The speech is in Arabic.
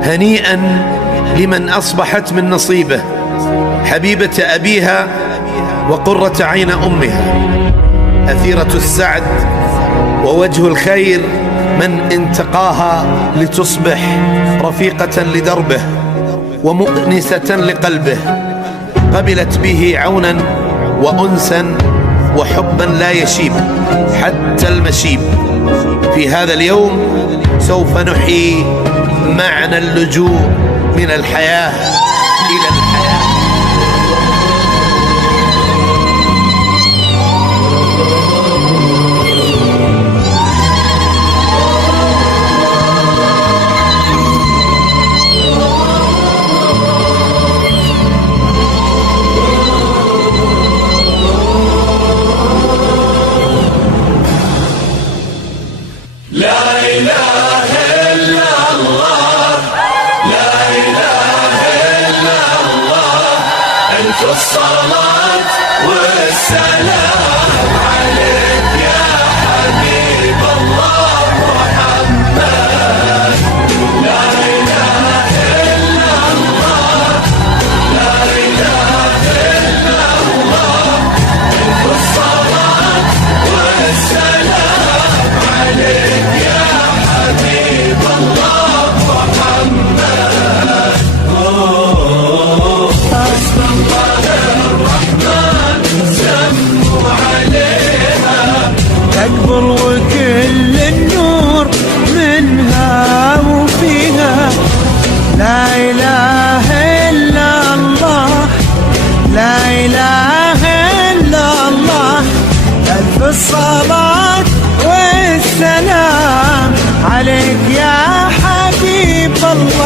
هنيئا لمن أصبحت من نصيبه حبيبة أبيها وقرة عين أمها، أثيرة السعد ووجه الخير، من انتقاها لتصبح رفيقة لدربه ومؤنسة لقلبه، قبلت به عونا وأنسا وحبا لا يشيب حتى المشيب. في هذا اليوم سوف نحيي معنى اللجوء من الحياة إلى الحياة. لا إله إلا الله، لا إله إلا الله، ألف الصلاة والسلام عليك يا حبيب الله محمد. لا إله إلا الله، لا إله إلا الله، ألف الصلاة والسلام عليك يا حبيب الله محمد. حسب الله الرحمن سموا عليها، أكبر وكل النور منها وفيها. لا إله إلا الله، لا إله إلا الله، ألف الصلاة والسلام عليك يا حبيب الله.